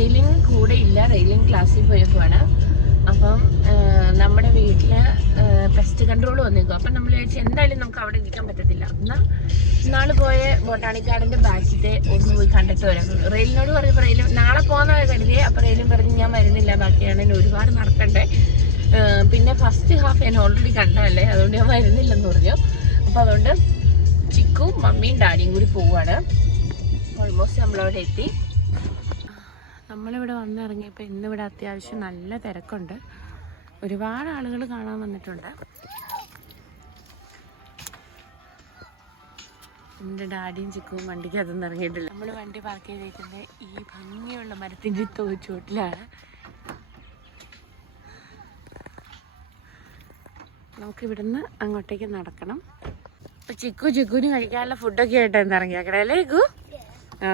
Railing കൂടെ ഇല്ല railing ക്ലാസ്സിൽ പോയേക്കുവാണ് അപ്പം നമ്മുടെ വീട്ടിൽ പെസ്റ്റ് കൺട്രോൾ വന്നേക്കും അപ്പം നമ്മൾ വിചാരിച്ചു എന്തായാലും നമുക്ക് അവിടെ ഇരിക്കാൻ പറ്റത്തില്ല. എന്നാൽ നാളെ പോയ ബൊട്ടാണിക് ഗാർഡന്റെ ബാക്കിത്തെ ഒന്ന് പോയി കണ്ടിട്ട് വരാം. റെയിലിനോട് പറഞ്ഞപ്പോൾ റെയിലും നാളെ പോകുന്ന കരുതിയേ അപ്പം റെയിലും പറഞ്ഞ് ഞാൻ വരുന്നില്ല. ബാക്കിയാണെങ്കിൽ ഒരുപാട് നടക്കണ്ടേ. പിന്നെ ഫസ്റ്റ് ഹാഫ് ഞാൻ ഓൾറെഡി കണ്ടതല്ലേ? അതുകൊണ്ട് ഞാൻ വരുന്നില്ലെന്ന് പറഞ്ഞു. അപ്പം അതുകൊണ്ട് ചിക്കും മമ്മിയും ഡാഡിയും കൂടി പോവാണ്. ഓൾമോസ്റ്റ് നമ്മളവിടെ എത്തി. നമ്മളിവിടെ വന്നിറങ്ങിയപ്പോൾ ഇന്നിവിടെ അത്യാവശ്യം നല്ല തിരക്കുണ്ട്. ഒരുപാട് ആളുകൾ കാണാൻ വന്നിട്ടുണ്ട്. എന്റെ ഡാഡിയും ചിക്കുവും വണ്ടിക്ക് അതൊന്നും ഇറങ്ങിയിട്ടില്ല. നമ്മൾ വണ്ടി പാർക്ക് ചെയ്തിരിക്കുന്നത് ഈ ഭംഗിയുള്ള മരത്തിന്റെ തോച്ചോട്ടിലാണ് നമുക്കിവിടുന്ന് അങ്ങോട്ടേക്ക് നടക്കണം. അപ്പൊ ചിക്കു ചിക്കുവിന് കഴിക്കാനുള്ള ഫുഡൊക്കെ ആയിട്ട് എന്താ ഇറങ്ങിയാക്കടേ അല്ലേ ചിക്കു? ആ.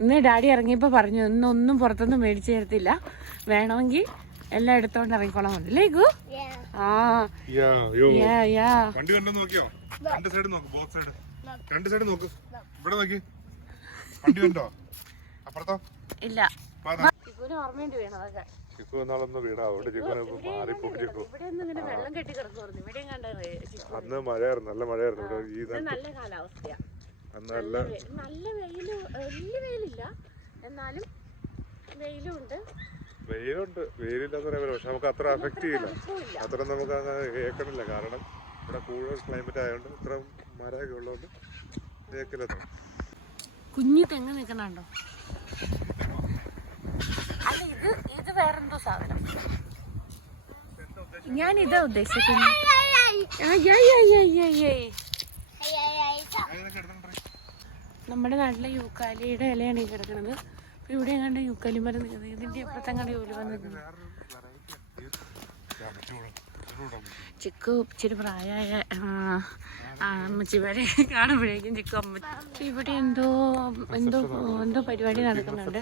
ഇന്ന് ഡാഡി ഇറങ്ങിയപ്പോൾ പറഞ്ഞു ഇന്നൊന്നും പുറത്തൊന്നും മേടിച്ചു തരത്തില്ല. വേണമെങ്കിൽ എല്ലാം എടുത്തോണ്ട് ഇറങ്ങിക്കോളാൻ പറഞ്ഞു. അല്ലേ ആ. യാ, യോ. വണ്ടി കണ്ടോ നോക്കിയോ? രണ്ട് സൈഡ് നോക്ക് ബോത്ത് സൈഡ് രണ്ട് സൈഡ് നോക്ക്. ഇവിടെ നോക്കി. വണ്ടി കണ്ടോ? അപ്പുറത്തോ? ഇല്ല. ചിക്കുവിന് ഓർമ്മയുണ്ട് ചിക്കു എന്നാളൊന്ന് അവിടെ മാറിപ്പോ ചിക്കു വെള്ളം കെട്ടി ഇവിടെ അന്ന് മഴയായിരുന്നു നല്ല മഴയായിരുന്നു. ഇവിടെ ഈ ഇത് നേരത്ത് നല്ല കാലാവസ്ഥയാ. അന്ന് നല്ല നല്ല വെയിൽ വെയിലില്ല എന്നാലും വെയിലും ഉണ്ട് വെയിലുണ്ട്. വെയിലില്ലാന്ന് പറയാൻ പറ്റില്ല പക്ഷെ നമുക്ക് അത്ര അഫക്റ്റ് ചെയ്യില്ല. അത്ര നമുക്ക് അങ്ങനെ കേൾക്കണില്ല. കാരണം ഇവിടെ കൂടുതൽ ക്ലൈമറ്റ് ആയതുകൊണ്ട് ഇത്ര മരമൊക്കെ ഉള്ളതുകൊണ്ട് കേൾക്കില്ല കുഞ്ഞു തെങ്ങ് നിൽക്കണുണ്ടോ? അല്ല ഇത് ഇത് വേറെന്തോ സാധനം. ഞാൻ ഇതാ ഉദ്ദേശിക്കുന്നത് ആയ് ആയ് ആയ് ആയ് ആയ് ആയ്. നമ്മുടെ നാട്ടിലെ യൂക്കാലിയുടെ ഇലയാണ് ഈ കിടക്കുന്നത് അപ്പൊ ഇവിടെ എങ്ങാണ്ട് യൂക്കാലി മരം നിൽക്കുന്നത് ഇതിന്റെ അപ്പുറത്തെങ്ങാണ്ട് ജോലി നിൽക്കുന്നത് ചിക്കു ഇച്ചിരി പ്രായമായ അമ്മച്ചിമാരെ കാണുമ്പോഴേക്കും ചിക്കു അമ്മ ഇവിടെ എന്തോ എന്തോ എന്തോ പരിപാടി നടക്കുന്നുണ്ട്.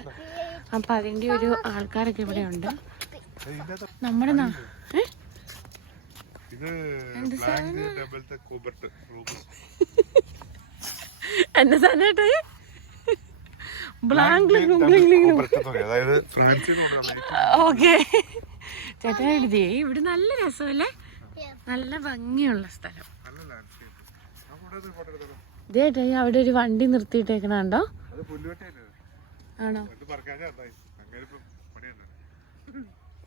അപ്പൊ അതിന്റെ ഒരു ആൾക്കാരൊക്കെ ഇവിടെ ഉണ്ട്. നമ്മുടെ നാ ഏ? ഇത് തന്നെ അതായത് ഓക്കെ. ചേട്ടാ എഴുതിയേ. ഇവിടെ നല്ല രസമല്ലേ? നല്ല ഭംഗിയുള്ള സ്ഥലം. ഇതേട്ടാ അവിടെ ഒരു വണ്ടി നിർത്തിയിട്ടേക്കണുണ്ടോ? ആണോ?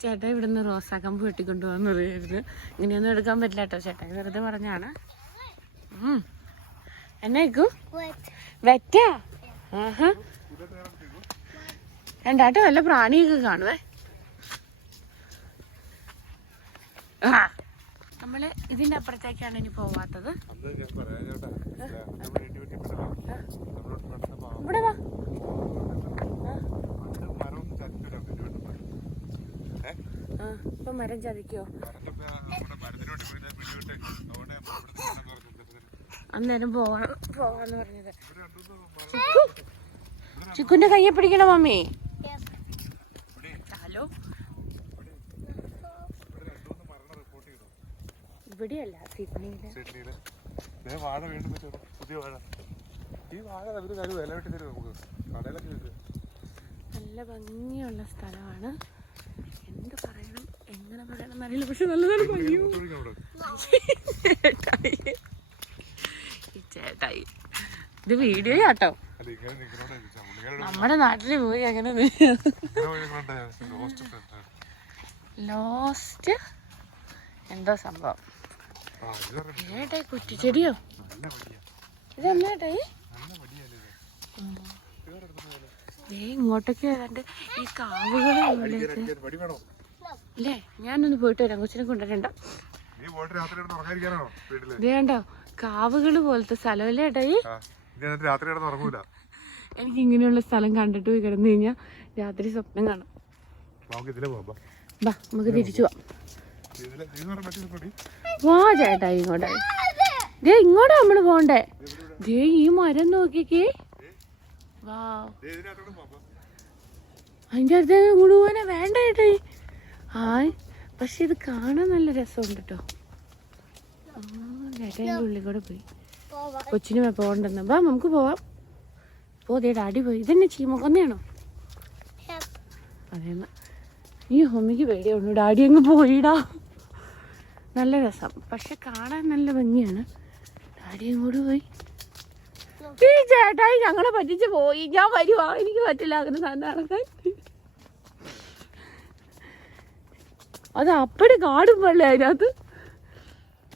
ചേട്ടാ ഇവിടുന്ന് റോസാക്കമ്പ് വെട്ടിക്കൊണ്ടുപോകാന്ന് പറയുന്നത് ഇങ്ങനെയൊന്നും എടുക്കാൻ പറ്റില്ല കേട്ടോ. ചേട്ടാ വെറുതെ പറഞ്ഞാണ് ഉം. എന്നേക്കു വെറ്റാ. ആഹാ. രണ്ടാട്ട് വല്ല പ്രാണിയൊക്കെ കാണുവേ. ആ. നമ്മൾ ഇതിന്റെ അപ്പുറത്തേക്കാണ് ഇനി പോവാത്തത്. ഇവിടെ വാ. ഇപ്പൊ മരം ചതിക്കോ? അന്നേരം പോവാ പോവാന്ന് പറഞ്ഞത്. ചിക്കുന്റെ കയ്യെ പിടിക്കണം മമ്മി? ഹലോ? ഇവിടെയല്ല സിഡ്നിയിൽ. സിഡ്നിയിൽ. ദേ വാഴ വീണ്ടും പുതിയ വാഴ. ഈ വാഴ അവർ കാര്യം വില വെട്ടി തരും നമുക്ക്. കടയിലൊക്കെ കിട്ടും നല്ല ഭംഗിയുള്ള സ്ഥലമാണ്. എന്ത് പറയണം എങ്ങനെ പറയണം എന്നറിയില്ല. പക്ഷെ നല്ലതാണ് ഭംഗിയും. ചേട്ടായി. ഇത് വീഡിയോ ആട്ടോ നമ്മുടെ നാട്ടിൽ പോയി അങ്ങനെ ലോസ്റ്റ് എന്തോ സംഭവം. ഏട്ടായി കുറ്റിച്ചെടിയോ? ഇതെന്നേട്ടായി. ഏ ഇങ്ങോട്ടൊക്കെ ഏതാണ്ട് ഈ കാവുകളെ അല്ലേ ഞാനൊന്ന് പോയിട്ട് വരാം. കൊച്ചിനെ കൊണ്ടുവരണ്ടോ. നീ കാവുകൾ പോലത്തെ സ്ഥലമല്ലേ ഏട്ടായി രാത്രി കിടന്ന് ഉറങ്ങൂല. എനിക്ക് ഇങ്ങനെയുള്ള സ്ഥലം കണ്ടിട്ട് പോയി കിടന്നു കഴിഞ്ഞാൽ രാത്രി സ്വപ്നം കാണാം. ബാ നമുക്ക് തിരിച്ചു വാ ചേട്ടാ ഇങ്ങോട്ട്. ദേ ഇങ്ങോട്ടാ നമ്മൾ പോണ്ടേ ദേ ഈ മരം നോക്കിക്കേ. വാ. അതിന്റെ അടുത്ത് മുഴുവനെ വേണ്ട ചേട്ടായി ആ പക്ഷെ ഇത് കാണാൻ നല്ല രസമുണ്ട് കേട്ടോ. ആ. ഉള്ളിൽ കൂടെ പോയി. കൊച്ചിന് പോകണ്ടെന്ന്. വാ നമുക്ക് പോവാം. പോ അടി പോയി. ഇതെന്നെ ചീമക്കൊന്നയാണോ അതേന്ന്. ഈ ഹൊമ്മിക്ക് പേടിയുണ്ട് ഡാഡി അങ്ങ് പോയിടാ. നല്ല രസം. പക്ഷെ കാണാൻ നല്ല ഭംഗിയാണ്. ഡാഡി അങ്ങോട്ട് പോയി. ഈ ചേട്ടായി ഞങ്ങളെ പറ്റിച്ച് പോയി. ഞാൻ വരുവാ. എനിക്ക് പറ്റില്ല. അങ്ങനെ സാധനം നടക്കാൻ. അത് അപ്പടി കാടും പള്ളി അതിനകത്ത്.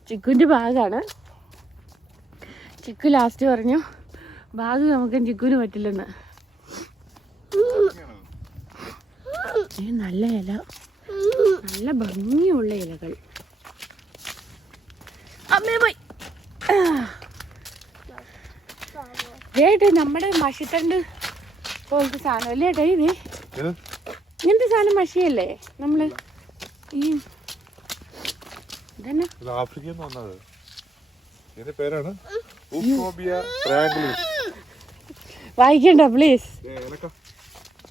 ചിക്കുന്റെ ബാഗാണ്. ചിക്കു ലാസ്റ്റ് പറഞ്ഞു ബാഗ് നമുക്ക് ചിക്കുവിന് പറ്റില്ലെന്ന്. നല്ല ഇല. നല്ല ഭംഗിയുള്ള ഇലകൾ. അമ്മേ പോയി. ഏട്ടെ നമ്മുടെ മഷിത്തണ്ട് പോലത്തെ സാധനം അല്ലേ ഏട്ടാ ഇത് ഇങ്ങനത്തെ സാധനം മഷിയല്ലേ നമ്മൾ ഈ ഇതന്നെ? ഇത് ആഫ്രിക്കയിൽ നിന്ന് വന്നത്. ഇതിന്റെ പേരാണ് വായിക്കണ്ട പ്ലീസ്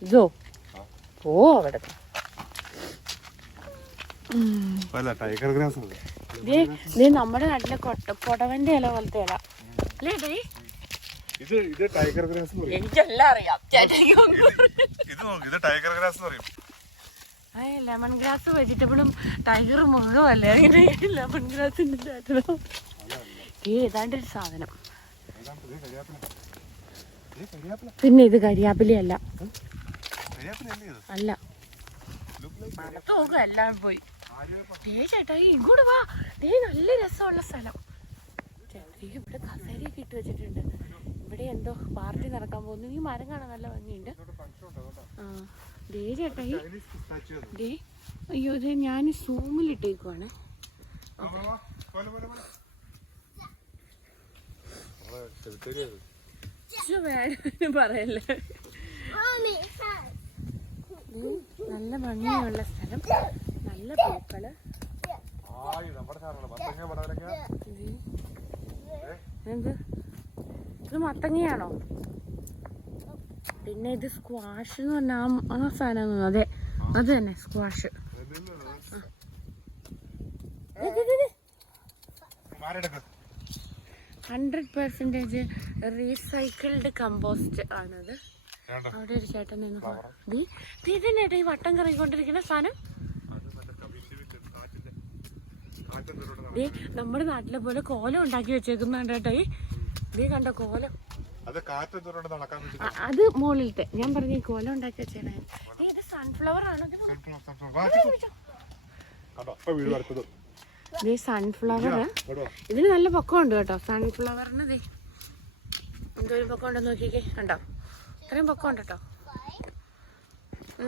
ഇതോ? ഓ അവിടെ. അല്ല ടൈഗർ ഗ്രാസ് ദേ ദേ നമ്മുടെ നാട്ടിലെ കൊട്ട കൊടവന്റെ ഇല പോലത്തെ ഇല. അല്ലേ ഡേ ഇത് ഇത് ടൈഗർ ഗ്രാസ് എനിക്കെല്ലാം അറിയാം. ഇത് നോക്ക് ഇത് ടൈഗർ ഗ്രാസ് എന്ന് പറയും. ലെമൺ ഗ്രാസ് വെജിറ്റബിളും ടൈഗർ അല്ലേ അങ്ങനെ ലെമൺ ഗ്രാസിന്റെ ചേട്ടനോ ഈ ഏതാണ്ട് ഒരു സാധനം. പിന്നെ ഇത് കരിയാപ്പിലയല്ല. കരിയാപ്പില അല്ലേ. മണത്ത് നോക്കുക എല്ലാം പോയി. ദേ ചേട്ടാ ഇങ്ങോട്ട് വാ. ദേ നല്ല രസമുള്ള സ്ഥലം. ചേട്ടാ ഇവിടെ കസേരയൊക്കെ ഇട്ട് വെച്ചിട്ടുണ്ട്. ഇവിടെ എന്തോ പാർട്ടി നടക്കാൻ പോകുന്നു. ഈ മരം കാണാൻ നല്ല ഭംഗിയുണ്ട്. ആ ദേ ചേട്ടാ ഈ ദേ അയ്യോ ഇത് ഞാൻ സൂമിലിട്ടേക്കുവാണ് ഇട്ടേക്കുവാണ്. പറയല്ലേ? ദേ, നല്ല ഭംഗിയുള്ള സ്ഥലം. നല്ല പൂക്കൾ. നമ്മുടെ സാധനങ്ങൾ. മത്തങ്ങ, പടവലങ്ങ. ദേ. എന്ത്? ഇത് മത്തങ്ങയാണോ? പിന്നെ ഇത് സ്ക്വാഷ് എന്ന് പറഞ്ഞാൽ ആ സാധനം അതെ. അത് തന്നെ squash. Hundred percentage recycled compost ആണത്. അവിടെ ഒരു ചേട്ടൻ നിന്ന് ഇതന്നെ ഈ വട്ടം കറങ്ങിക്കൊണ്ടിരിക്കുന്ന സാധനം. ദേ നമ്മുടെ നാട്ടിലെ പോലെ കോലം ഉണ്ടാക്കി വെച്ചേക്കുന്നുണ്ട് കേട്ടോ ഈ ദേ കണ്ട കോലം? അത് മുകളിലത്തെ ഞാൻ പറഞ്ഞ കോലം ഉണ്ടാക്കി ഇത് സൺഫ്ലവർ ആണോ? ദേ സൺഫ്ലവർ ഇതിന് നല്ല പൊക്കമുണ്ട് കേട്ടോ സൺഫ്ലവറിന് ദേ. എന്തോരം പൊക്കം ഉണ്ടോ നോക്കിക്കേ. കണ്ടോ? ഇത്രയും പൊക്കമുണ്ട് കേട്ടോ.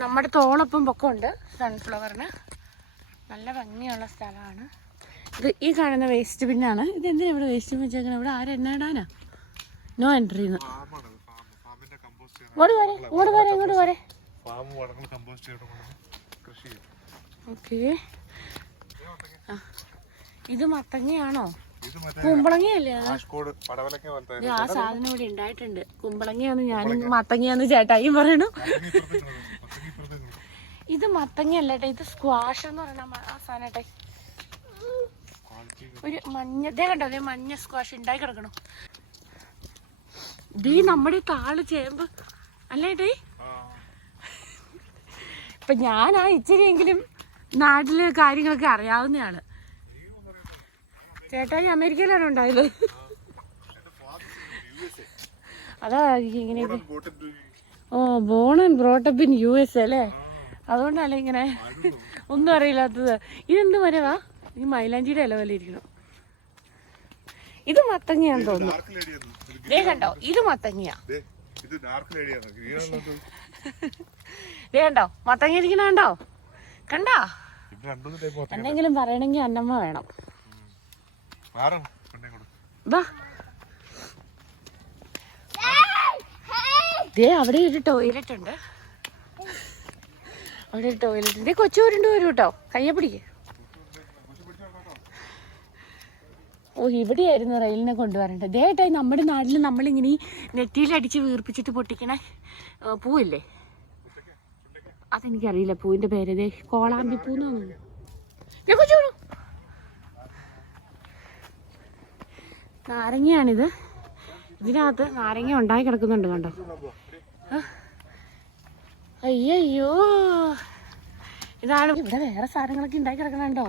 നമ്മുടെ തോളൊപ്പം പൊക്കമുണ്ട് സൺഫ്ലവറിന് നല്ല ഭംഗിയുള്ള സ്ഥലമാണ്. ഇത് ഈ കാണുന്ന വേസ്റ്റ് ബിന്നാണ് ഇത് എന്തിനാ ഇവിടെ വേസ്റ്റ് ബിൻ വെച്ചേക്കണം? ഇവിടെ ആരും? എണ്ണ ഇടാനാ? നോ എൻട്രി ഇങ്ങോട്ട് വരെ ഇങ്ങോട്ട് വരെ ഇങ്ങോട്ട് വരെ. ഓക്കെ ഇത് മത്തങ്ങയാണോ? കുമ്പളങ്ങയല്ലേ ആ സാധനം ഇവിടെ ഉണ്ടായിട്ടുണ്ട്. കുമ്പളങ്ങയാന്ന് ഞാനും മത്തങ്ങയാന്ന് ചേട്ടായി പറയണു. ഇത് മത്തങ്ങയല്ലേ ഇത് സ്ക്വാഷ് എന്ന് പറയണ ആ സാധനം ഒരു മഞ്ഞ ഇതേ കണ്ടോ അതേ മഞ്ഞ സ്ക്വാഷ് ഉണ്ടായി കിടക്കണം. ഡീ നമ്മുടെ കാൾ ചേമ്പ്. അല്ലേ ഡേ ആ, ഇപ്പൊ ഞാനാ ഇച്ചിരിയെങ്കിലും നാട്ടിൽ കാര്യങ്ങളൊക്കെ അറിയാവുന്നയാണ് ചേട്ടായി അമേരിക്കയിലാണ് ഉണ്ടായത്. അതാ ഇങ്ങനെ ഓ born and brought up in U S? അതുകൊണ്ടല്ലേ ഇങ്ങനെ. ഒന്നും അറിയില്ലാത്തത്. ഇതെന്ത് മരവാ? ഈ മൈലാഞ്ചിയുടെ ഇല പോലെ ഇരിക്കണം. ഇത് മത്തങ്ങയാന്ന് തോന്നുന്നു. ദേ കണ്ടോ? ഇത് മത്തങ്ങയാ. ദേ, കണ്ടോ? മത്തങ്ങ ഇരിക്കണ കണ്ടോ? എന്തെങ്കിലും പറയണെങ്കി അന്നമ്മ വേണം. വാ. ദേ അവിടെ ഒരു ടോയ്ലറ്റ് ഉണ്ട്. അവിടെ ഒരു ടോയ്ലറ്റ് ഉണ്ട്. കൊച്ചു വരുണ്ട് വരും കേട്ടോ കയ്യെ പിടിക്ക്. ഓ ഇവിടെയായിരുന്നു റെയിലിനെ കൊണ്ടുവരേണ്ടത്. ദേട്ടായി നമ്മുടെ നാട്ടിൽ നമ്മളിങ്ങനെ ഈ നെറ്റിയിലടിച്ച് വീർപ്പിച്ചിട്ട് പൊട്ടിക്കണ. പൂവില്ലേ? അതെനിക്കറിയില്ല പൂവിന്റെ പേര്. ദേ കോളാമ്പി തോന്നുന്നു. ദേ നാരങ്ങയാണിത്. ഇതിനകത്ത് നാരങ്ങ ഉണ്ടായി കിടക്കുന്നുണ്ട് കണ്ടോ. അയ്യോ ഇതാണ് ഇവിടെ വേറെ സാധനങ്ങളൊക്കെ ഉണ്ടായി കിടക്കണുണ്ടോ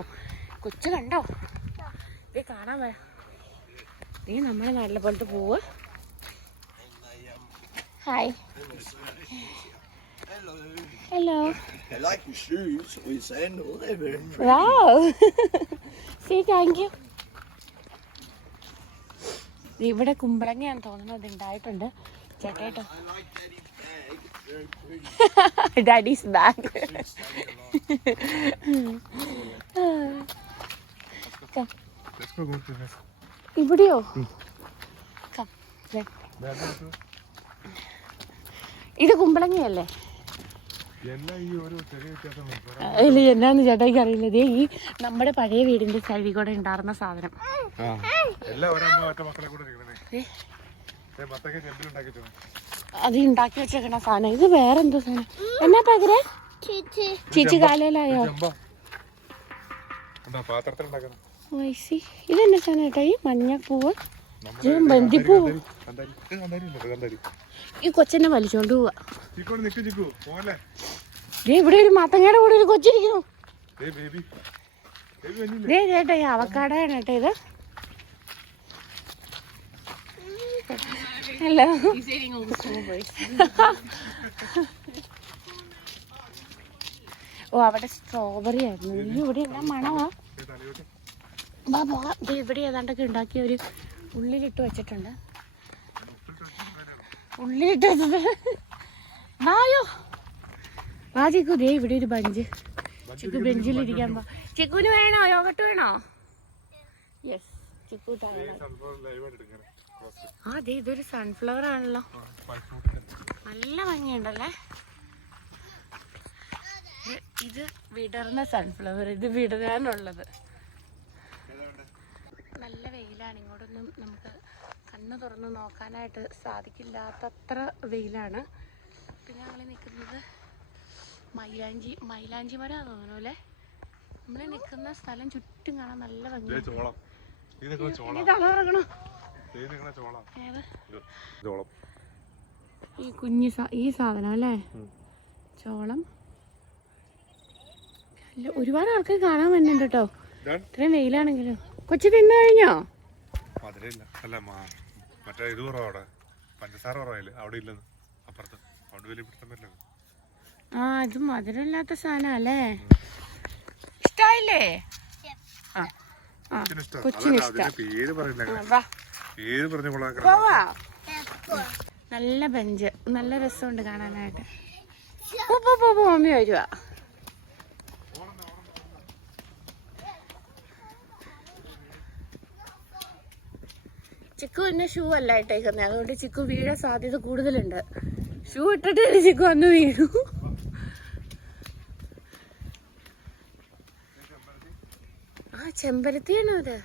കൊച്ചു കണ്ടോ? ഇത് കാണാൻ വേ നീ നമ്മുടെ നാട്ടിലെ പോലത്തെ പൂവ്. Hi hello see thank you ഇവിടെ കുമ്പളങ്ങയാണ് തോന്നുന്നത്. ഉണ്ടായിട്ടുണ്ട് ചേട്ടായിട്ടോ. Daddy's bag Let's go, go to the next. ഇവിടെയോ? Come. ഇത് കുമ്പളങ്ങയല്ലേ? എല്ലാം ഈ ഒരു ചെറിയ വ്യത്യാസം വരും. ഇല്ല എന്നാന്ന് അറിയില്ല. ദേ ഈ നമ്മുടെ പഴയ വീടിന്റെ സൈഡിൽ കൂടെ ഉണ്ടായിരുന്ന സാധനം. ആ. എല്ലാം ഒരമ്മ ഒറ്റ മക്കളെ കൂടെ ഇരിക്കണേ ദേ, ഏ, മത്തങ്ങ ചെമ്പിലുണ്ടാക്കിട്ടോ അത് ഉണ്ടാക്കി വെച്ചേക്കണ സാധനം. ഇത് വേറെ എന്തോ സാധനം? എന്നാ പകരെ? ചേച്ചി. കാലയിലായോ? ചെമ്പാ എന്താ പാത്രത്തിൽ ഉണ്ടാക്കണം വൈസി ഇതെന്നാ സാധനം ചേട്ടാ ഈ മഞ്ഞപ്പൂവ്. ഇല്ലേ, ഈ കൊച്ചെന്നെ വലിച്ചോണ്ട് പോവാ. ഇവിടെ ഒരു മാത്തങ്ങയുടെ കൂടെ ഒരു കൊച്ചിരിക്കുന്നു. ഈ അവക്കാടാണ് കേട്ടോ ഇത്. ഹലോ. ഓ അവിടെ സ്ട്രോബെറി ആയിരുന്നു. ഇവിടെ എല്ലാം മണവാ ഇവിടെ ഏതാണ്ടൊക്കെ ഉണ്ടാക്കിയ ഒരു ഉള്ളിലിട്ട് വെച്ചിട്ടുണ്ട്. ഉള്ളിലിട്ട് വെച്ചത് വായോ. വാ ചിക്കു. ദേ ഇവിടെ ഒരു ബഞ്ച്. ചിക്കു ബെഞ്ചിലിരിക്കാൻ പോ. ചിക്കുന് വേണോ? യോഗട്ട് വേണോ? യെസ് ചിക്കു ആ ദേ ഇതൊരു സൺഫ്ലവർ ആണല്ലോ. നല്ല ഭംഗിയുണ്ടല്ലേ? ഇത് വിടർന്ന സൺഫ്ലവർ ഇത് വിടരാനുള്ളത്. വെയിലാണ് ഇങ്ങോട്ടൊന്നും നമുക്ക് കണ്ണ് തുറന്ന് നോക്കാനായിട്ട് സാധിക്കില്ലാത്തത്ര വെയിലാണ്. പിന്നെ ഞങ്ങൾ നിൽക്കുന്നത് മൈലാഞ്ചി മൈലാഞ്ചി മരം തോന്നുന്നു അല്ലേ? നമ്മൾ നിൽക്കുന്ന സ്ഥലം ചുറ്റും കാണാൻ നല്ല ഭംഗിയാണ് ഈ കുഞ്ഞു ഈ സാധനം അല്ലേ? ചോളം. ഒരുപാട് ആൾക്കാർ കാണാൻ വരുന്നുണ്ട് കേട്ടോ ഇത്രയും വെയിലാണെങ്കിലും. കൊച്ചു തിന്നു കഴിഞ്ഞോ? മധുരമില്ല അല്ല മാ- മറ്റേ ഇത് കുറവാ അവിടെ. പഞ്ചസാര കുറവായില്ലേ? അവിടെ ഇല്ലെന്ന്. അപ്പുറത്ത്. അവിടെ വലിയ പിടുത്തം വരില്ല. ആ ഇത് മധുരമില്ലാത്ത സാധനം അല്ലേ? ഇഷ്ടായില്ലേ? ആ ആ കൊച്ചിന് ഇഷ്ടം. കൊച്ചിന് അതല്ല, ഇഷ്ടം. അതിന്റെ പേര് പറയില്ല വാ. പേര് പറഞ്ഞ പോവാ. നല്ല ബെഞ്ച്. നല്ല രസമുണ്ട് കാണാനായിട്ട്. പോ പോ പോ പോ, മമ്മി വരുവാ. ചിക്കു പിന്നെ ഷൂ അല്ല ഇട്ടേക്കുന്നത് അതുകൊണ്ട് ചിക്കു വീഴാൻ സാധ്യത കൂടുതലുണ്ട്. ഷൂ ഇട്ടിട്ട് ചിക്കു വന്ന് വീണു. ആ ചെമ്പരത്തിയാണോ അത്?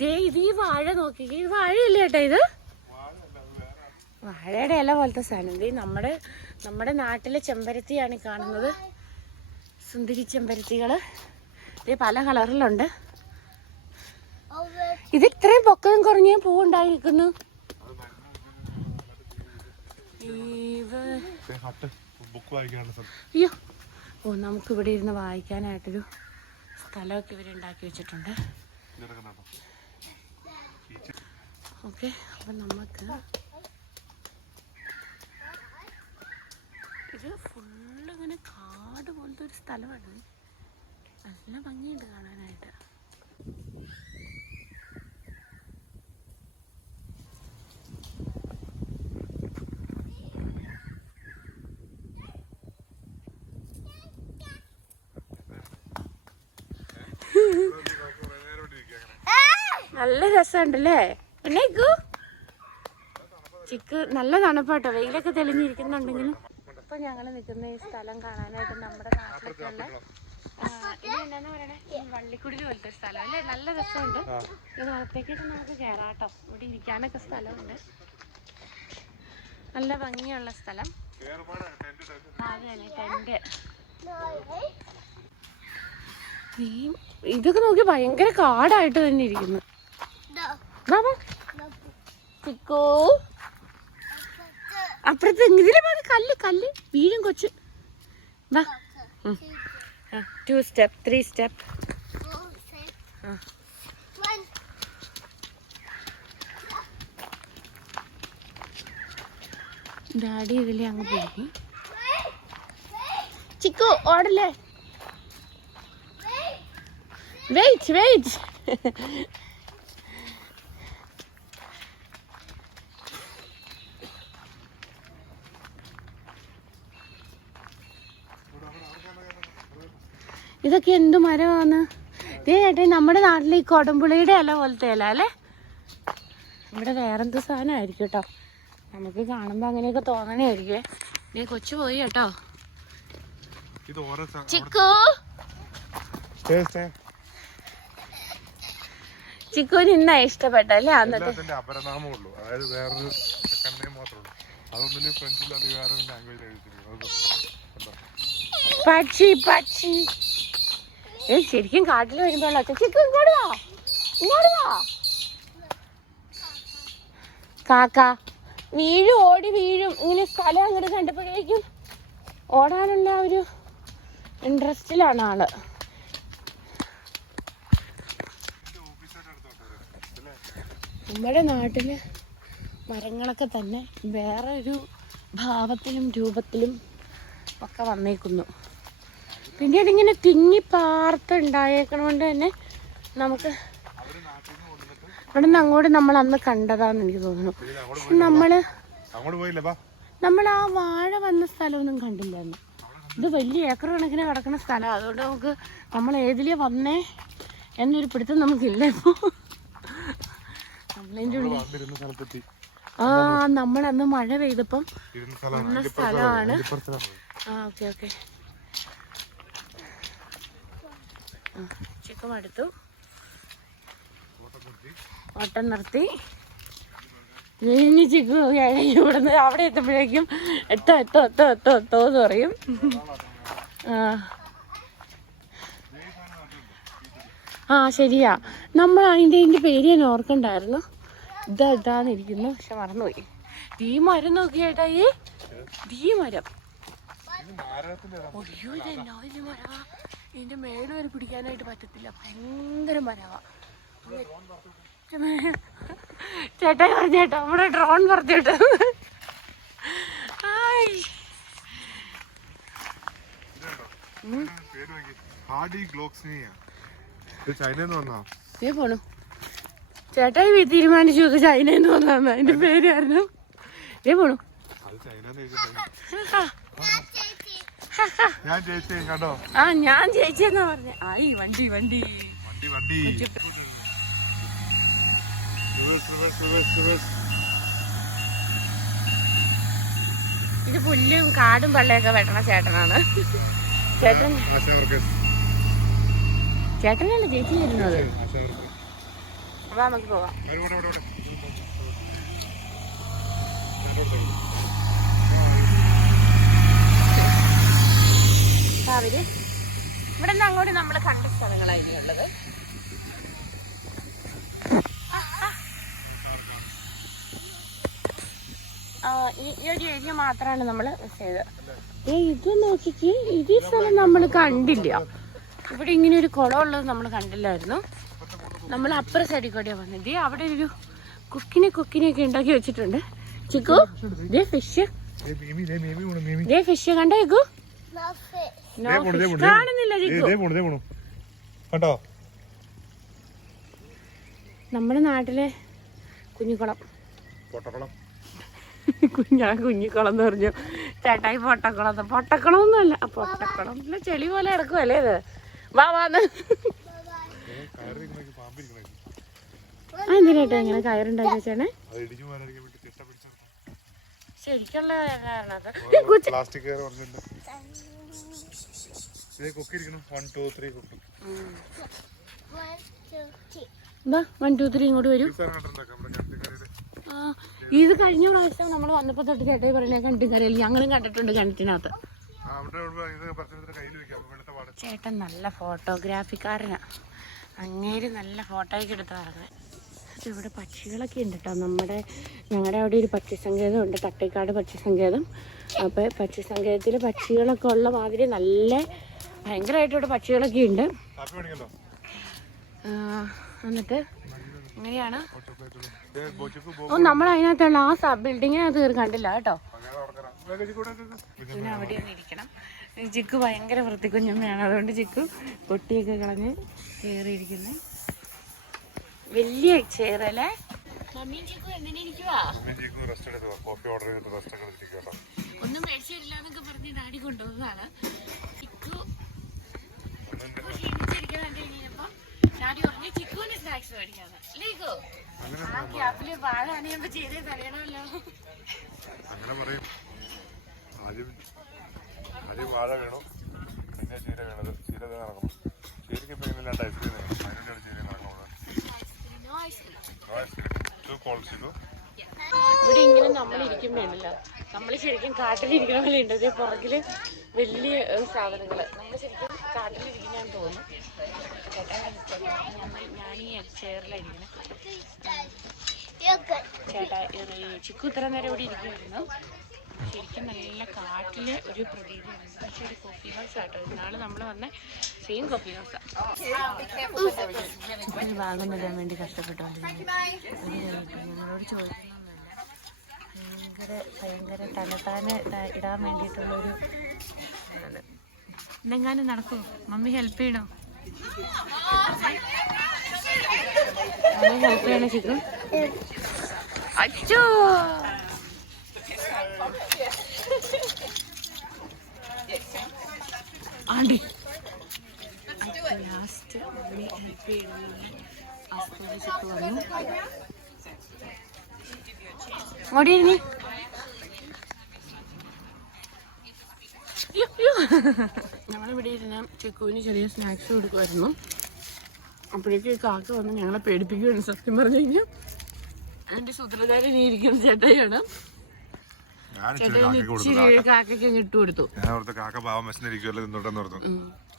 ദേ ഇത് ഈ വാഴ നോക്കി. ഈ വാഴയല്ലേ ഏട്ടാ ഇത്? വാഴയുടെ ഇല പോലത്തെ സാധനം. ദേ നമ്മുടെ നമ്മുടെ നാട്ടിലെ ചെമ്പരത്തിയാണ് കാണുന്നത്. സുന്ദരി ചെമ്പരത്തികൾ. ദേ പല കളറിലുണ്ട്. ഇത് ഇത്രയും പൊക്കവും കുറഞ്ഞേ പൂവുണ്ടായിരിക്കുന്നു. അയ്യോ. ഓ നമുക്ക് ഇവിടെ ഇരുന്ന് വായിക്കാനായിട്ടൊരു സ്ഥലമൊക്കെ ഇവർ ഉണ്ടാക്കി വെച്ചിട്ടുണ്ട്. ഓക്കെ അപ്പം നമുക്ക് ഇത് ഫുള്ള് ഇങ്ങനെ കാട് പോലത്തെ ഒരു സ്ഥലമാണ്. നല്ല ഭംഗിയുണ്ട് കാണാനായിട്ട് കുറേ നേരം ഇവിടെ ഇരിക്കുക അങ്ങനെ നല്ല രസമുണ്ടല്ലേ? എന്നേക്കു ചിക്ക് നല്ല തണുപ്പാട്ടോ. വെയിലൊക്കെ തെളിഞ്ഞിരിക്കുന്നുണ്ടെങ്കിലും. ഇപ്പൊ ഞങ്ങൾ നിൽക്കുന്ന ഈ സ്ഥലം കാണാനായിട്ട് നമ്മുടെ നാട്ടിലൊക്കെയുള്ള ഇത് വള്ളിക്കുടിൽ പോലത്തെ ഒരു സ്ഥലം അല്ലേ? നല്ല രസമുണ്ട്. ഇതിനകത്തേക്കൊക്കെ നമുക്ക് കയറാട്ടോ ഇവിടെ ഇരിക്കാനൊക്കെ സ്ഥലമുണ്ട്. നല്ല ഭംഗിയുള്ള സ്ഥലം. ടെന്റ് അത് ഇതൊക്കെ നോക്കി ഭയങ്കര കാടായിട്ട് തന്നെ ഇരിക്കുന്നു. ചിക്കോ ചിക്കു. അപ്പുറത്ത് ഇതിലെ കല്ല് കല്ല്. വീഴും കൊച്ചു. വാ. Two step three step daddy ഇതിലെ അങ്ങ് പോയി. ചിക്കു ഓടല്ലേ? വെയിറ്റ് വെയിറ്റ് ഇതൊക്കെ എന്ത് മരമാണ് ഇതേ ഏട്ടൻ നമ്മുടെ നാട്ടിലെ ഈ കൊടംപുളിയുടെ ഇല പോലത്തെ ഇല അല്ലേ? ഇവിടെ വേറെന്ത് സാധനമായിരിക്കും കേട്ടോ നമുക്ക് കാണുമ്പോൾ അങ്ങനെയൊക്കെ തോന്നണേ ആയിരിക്കേ ഇതേ കൊച്ചു പോയി കേട്ടോ. സ്ഥ- ചിക്കു! നിന്ന ഇഷ്ടപ്പെട്ട ചിക്കുവിന് ഇന്നാ ഇഷ്ടപ്പെട്ടല്ലേ അന്നത്തെ അതായത് വേറൊരു അതൊന്നും ഫ്രഞ്ചിൽ വേറെ ലാംഗ്വേജ് എഴുതിയിട്ടുണ്ട് പക്ഷി പക്ഷി. ശരിക്കും കാട്ടിൽ വരുമ്പോഴല്ല? ചേച്ചി ഇങ്ങോട്ട് വാ. ഇങ്ങോട്ട് വാ. കാക്ക വീഴും ഓടി വീഴും. ഇങ്ങനെ സ്ഥലം അങ്ങോട്ട് കണ്ടപ്പോഴേക്കും ഓടാനുള്ള ഒരു ഇൻട്രസ്റ്റിലാണ് ആൾ. നമ്മുടെ നാട്ടിൽ മരങ്ങളൊക്കെ തന്നെ വേറെ ഒരു ഭാവത്തിലും രൂപത്തിലും ഒക്കെ വന്നേക്കുന്നു. പിന്നീട് അതിങ്ങനെ തിങ്ങി പാർത്തുണ്ടായേക്കണോണ്ട് തന്നെ നമുക്ക് ഇവിടെ നിന്ന് അങ്ങോട്ട് നമ്മൾ അന്ന് കണ്ടതാന്ന് എനിക്ക് തോന്നുന്നു. നമ്മൾ നമ്മൾ ആ വാഴ വന്ന സ്ഥലമൊന്നും കണ്ടില്ല അന്ന് ഇത് വലിയ ഏക്കർ കണക്കിന് കിടക്കുന്ന സ്ഥലമാണ് അതുകൊണ്ട് നമുക്ക് നമ്മൾ ഏതിലേ വന്നേ എന്നൊരു പിടുത്തം നമുക്കില്ല ഇപ്പോൾ നമ്മളതിന്റെ ഉള്ളിൽ. വന്നിരുന്ന ആ നമ്മളന്ന് മഴ പെയ്തപ്പം വന്ന സ്ഥലമാണ്. ആ ഓക്കെ ഓക്കെ. ചിക്കൻ എടുത്തു ഓട്ടം നിർത്തി. ഇനി ചിക്കു ഇവിടുന്ന് അവിടെ എത്തുമ്പോഴേക്കും എത്തോ എത്തോ എത്തോ എത്തോ എത്തോ എന്ന് പറയും. ആ. ആ ശരിയാ. നമ്മൾ അതിന്റെ അതിന്റെ പേര് ഞാൻ ഓർക്കണ്ടായിരുന്നു. ഇതാ ഇതാന്നിരിക്കുന്നു. പക്ഷെ മറന്നുപോയി. തീ മരം നോക്കിയേട്ടാ ഈ? തീ മരം എന്നാ മരവാ. ഇതിന്റെ മേട് വരെ പിടിക്കാനായിട്ട് പറ്റത്തില്ല. ഭയങ്കര മരവാ. ചേട്ടാ പറഞ്ഞേട്ടോ നമ്മുടെ ഡ്രോൺ പറഞ്ഞേട്ടോ നോക്കി ഇത് പോണു. ചേട്ടാ തീരുമാനിച്ചു ചൈന എന്ന് വന്നാന്ന് അതിന്റെ പേരായിരുന്നു ഏ പോണു. ഞാൻ ചേച്ചി കണ്ടോ ആ ഞാൻ ചേച്ചിയെന്നാ പറഞ്ഞേ. ആയി വണ്ടി വണ്ടി. വണ്ടി വണ്ടി. ഇത് പുല്ലും കാടും പള്ളയൊക്കെ വെട്ടണ ചേട്ടനാണ്. ചേട്ടൻ ചേട്ടനല്ല ചേച്ചി വരുന്നത് അപ്പൊ നമുക്ക് പോവാം. ഇവിടെ ഇവിടെ ഇവിടെ അവർ ഇവിടെ നിന്ന് അങ്ങോട്ട് നമ്മൾ കണ്ട സ്ഥലങ്ങളായിരുന്നു ഉള്ളത് ആ, ഈ ഒരു ഏരിയ മാത്രമാണ് നമ്മൾ മിസ് ചെയ്തത്. ഏ ഇത് നോക്കിക്ക് ഇത് സ്ഥലം നമ്മൾ കണ്ടില്ല. ഇവിടെ ഇങ്ങനെ ഒരു കുളം ഉള്ളത് നമ്മൾ കണ്ടില്ലായിരുന്നു. നമ്മൾ അപ്പുറ സൈഡിൽ കൂടെയാണ് വന്നത്. ദേ അവിടെ ഒരു കുക്കിനെ കുക്കിനെ ഒക്കെ ഉണ്ടാക്കി വെച്ചിട്ടുണ്ട്. ചിക്കു ദേ ഫിഷ് ദേ ഫിഷ് കണ്ടോ ചിക്കു ദേ പോണു ദേ പോണു കാണുന്നില്ല കണ്ടോ? നമ്മുടെ നാട്ടിലെ കുഞ്ഞിക്കുളം പൊട്ടക്കുളം. കുഞ്ഞാ കുഞ്ഞിക്കുളം എന്ന് പറഞ്ഞു. ചേട്ടായി പൊട്ടക്കുളം. പൊട്ടക്കുളം ഒന്നുമല്ല പൊട്ടക്കുളം. ഇല്ല ചെളി പോലെ കിടക്കുമല്ലേ ഇത്? വാ വാന്ന് എന്തിനാട്ടോ ഇങ്ങനെ കയറുണ്ടാക്കി വെച്ചാണ് ശരിക്കുള്ള കാരണം പ്ലാസ്റ്റിക് കയറി പറഞ്ഞിട്ടുണ്ട് ഇതേ കൊക്കിരിക്കണം വൺ ടു ത്രീ ഇങ്ങോട്ട് വരൂ. ആ ഇത് കഴിഞ്ഞ പ്രാവശ്യം നമ്മൾ വന്നപ്പോ തൊട്ട് കേട്ടേ പറഞ്ഞ കണ്ടിക്കറിയില്ല ഞങ്ങളും കണ്ടിട്ടുണ്ട് കണ്ടിട്ടിനകത്ത് ചേട്ടൻ നല്ല ഫോട്ടോഗ്രാഫിക്കാരനാ. അങ്ങേര് നല്ല ഫോട്ടോയൊക്കെ എടുത്ത് പറഞ്ഞത് ഇവിടെ പക്ഷികളൊക്കെ ഉണ്ട് കേട്ടോ നമ്മുടെ ഞങ്ങളുടെ അവിടെ ഒരു പക്ഷിസങ്കേതം ഉണ്ട്. തട്ടേക്കാട് പക്ഷിസങ്കേതം. അപ്പോൾ പക്ഷിസങ്കേതത്തിൽ പക്ഷികളൊക്കെ ഉള്ള മാതിരി നല്ല ഭയങ്കരമായിട്ട് ഇവിടെ പക്ഷികളൊക്കെ ഉണ്ട്. കാപ്പി മേടിക്കണ്ടോ? ആ, എന്നിട്ട് അങ്ങനെയാണ് ദേ, ബോച്ചിക്ക് ബോ- ഓ നമ്മൾ അതിനകത്തുള്ള ആ സബ് ബിൽഡിങ്ങിനകത്ത് കയറി കണ്ടില്ല കേട്ടോ. പിന്നെ അവിടെ ഒന്ന് ഇരിക്കണം. ചിക്കു ഭയങ്കര വൃത്തിക്കുഞ്ഞമ്മയാണ് അതുകൊണ്ട് ചിക്കു കൊട്ടിയൊക്കെ കളഞ്ഞ് കയറിയിരിക്കുന്നത് വലിയ ചേറല്ലേ ഒന്നും മേടിച്ചു തരില്ല എന്നൊക്കെ പറഞ്ഞ് ഡാഡി കൊണ്ടുവന്നതാണ്. അങ്ങനെ പറയും ആദ്യം ആദ്യം വാഴ വേണു പിന്നെ ചീര വേണത് ചീര നടക്കണം ചീരക്ക് ഇപ്പം ഇങ്ങനെ രണ്ട് ഐസ്ക്രീം. അതിനുവേണ്ടിയാണ് ചീര നടക്കുന്നത് no ice cream no ice cream two calls ഇതു ഇവിടെ ഇങ്ങനെ നമ്മൾ ഇരിക്കുമ്പോഴല്ലോ നമ്മൾ ശരിക്കും കാട്ടിലിരിക്കുന്ന പോലെ ഉണ്ട് അതേ പുറകിൽ വലിയ സാധനങ്ങൾ നമ്മൾ ശരിക്കും കാട്ടിലിരിക്കുന്ന തോന്നുന്നു. ഞാൻ ഈ ചെയറിലായിരിക്കണം ചേട്ടാ ചിക്കു ഇത്ര നേരം ഇവിടെ ഇരിക്കുമായിരുന്നു ശരിക്കും നല്ല കാട്ടിലെ ഒരു പ്രതീതിയാണ്. പക്ഷേ ഒരു കോഫി ഹൗസ് ആട്ടോ. ഇന്നാൾ നമ്മൾ വന്ന സെയിം കോഫി ഹൗസാണ് വാങ്ങുന്നതിന് വേണ്ടി കഷ്ടപ്പെട്ടു ഞങ്ങളോട് ഭയങ്കര ഭയങ്കര തലത്താനെ ഇടാ- ഇടാൻ വേണ്ടിയിട്ടുള്ളൊരു ഇതാണ്. എന്തെങ്ങാനും നടക്കൂ? മമ്മി ഹെൽപ്പ് ചെയ്യണോ? മമ്മി ഹെൽപ്പ് ചെയ്യണോ ചിക്കു അച്ചോ! ആണ്ടി. ലാസ്റ്റ് മമ്മി ഹെൽപ്പ് ചെയ്യണമെന്ന് ആസ്വദിച്ചിട്ട് വന്നു അങ്ങോട്ട് ഇരുന്നി ഞങ്ങളിവിടെ ഇരുന്ന് ചിക്കുവിന് ചെറിയ സ്നാക്സ് കൊടുക്കുമായിരുന്നു അപ്പോഴേക്ക് ഈ കാക്ക വന്ന് ഞങ്ങളെ പേടിപ്പിക്കുകയാണ് സത്യം പറഞ്ഞു കഴിഞ്ഞാൽ. എന്റെ സൂത്രധാരൻ ഈ ഇരിക്കുന്ന ചേട്ടയാണ് ഇച്ചിരി ചേട്ടായി കാക്കയ്ക്ക് കൊടുത്തു കാക്കയ്ക്ക് അങ്ങ് ഇട്ട് കൊടുത്തു.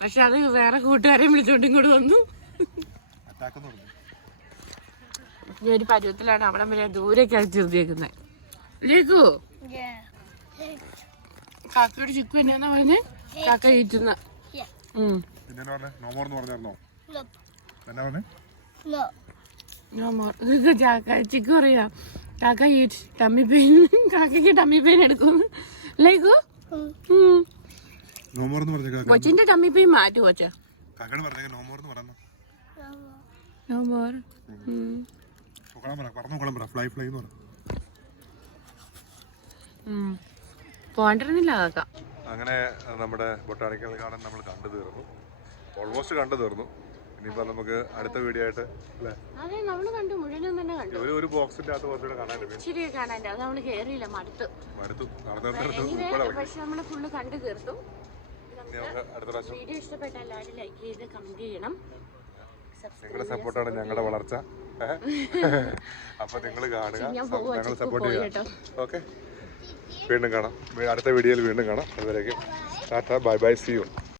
പക്ഷെ അത് വേറെ കൂട്ടുകാരെയും വിളിച്ചോണ്ട് ഇങ്ങോട്ട് വന്നു. ഈ ഒരു പരുവത്തിലാണ് അവിടെ വരെ ദൂരേക്ക് ലേക്കു. കാക്കയോട് ചിക്കു എന്നാ പറഞ്ഞേ? കാക്ക ഈറ്റുന്ന. പിന്നെ നോമോർ എന്ന് പറഞ്ഞായിരുന്നോ? എന്നാ പറഞ്ഞേ? നോമോർ ചാക്ക ചിക്കു പറയാ. കാക്ക ഈറ്റ് ടമ്മി പെയിൻ കാക്കയ്ക്ക് ടമ്മി പെയിൻ എടുക്കും. ലേക്കു? നോമോർ എന്ന് പറഞ്ഞ കാക്ക? കൊച്ചിന്റെ ടമ്മി പെയിൻ മാറ്റി കൊച്ച. കാക്കയോട് പറഞ്ഞ നോമോർ എന്ന് പറഞ്ഞു? നോമോർ പറഞ്ഞു കുളം പറ ഫ്ലൈ ഫ്ലൈ എന്ന് പറഞ്ഞു പോണ്ടിരുന്നില്ല കാക്ക അങ്ങനെ നമ്മുടെ ബൊട്ടാണിക്കൽ ഗാർഡൻ നമ്മൾ കണ്ടു തീർന്നു. ഓൾമോസ്റ്റ് കണ്ടു തീർന്നു. ഇനിയിപ്പോൾ നമുക്ക് അടുത്ത വീഡിയോ ആയിട്ട് അല്ലേ? അതെ നമ്മൾ കണ്ടു. മുഴുവനും കണ്ടു. ഒരു ഒരു ബോക്സിന്റെ അകത്ത് കുറച്ചുകൂടെ കാണാനുണ്ട് മടുത്തു. പക്ഷെ നമ്മൾ ഫുള്ള് കണ്ടു തീർത്തു. വീഡിയോ ഇഷ്ടപ്പെട്ട എല്ലാവരും ലൈക്ക് ചെയ്ത് കമന്റ് ചെയ്യണം. നിങ്ങളുടെ സപ്പോർട്ടാണ് ഞങ്ങളുടെ വളർച്ച. അപ്പൊ നിങ്ങൾ കാണുക. ഞങ്ങൾ സപ്പോർട്ട് ചെയ്യാം ഓക്കെ വീണ്ടും കാണാം. അടുത്ത വീഡിയോയിൽ വീണ്ടും കാണാം. അതുവരേക്കും. Tata bye bye see you.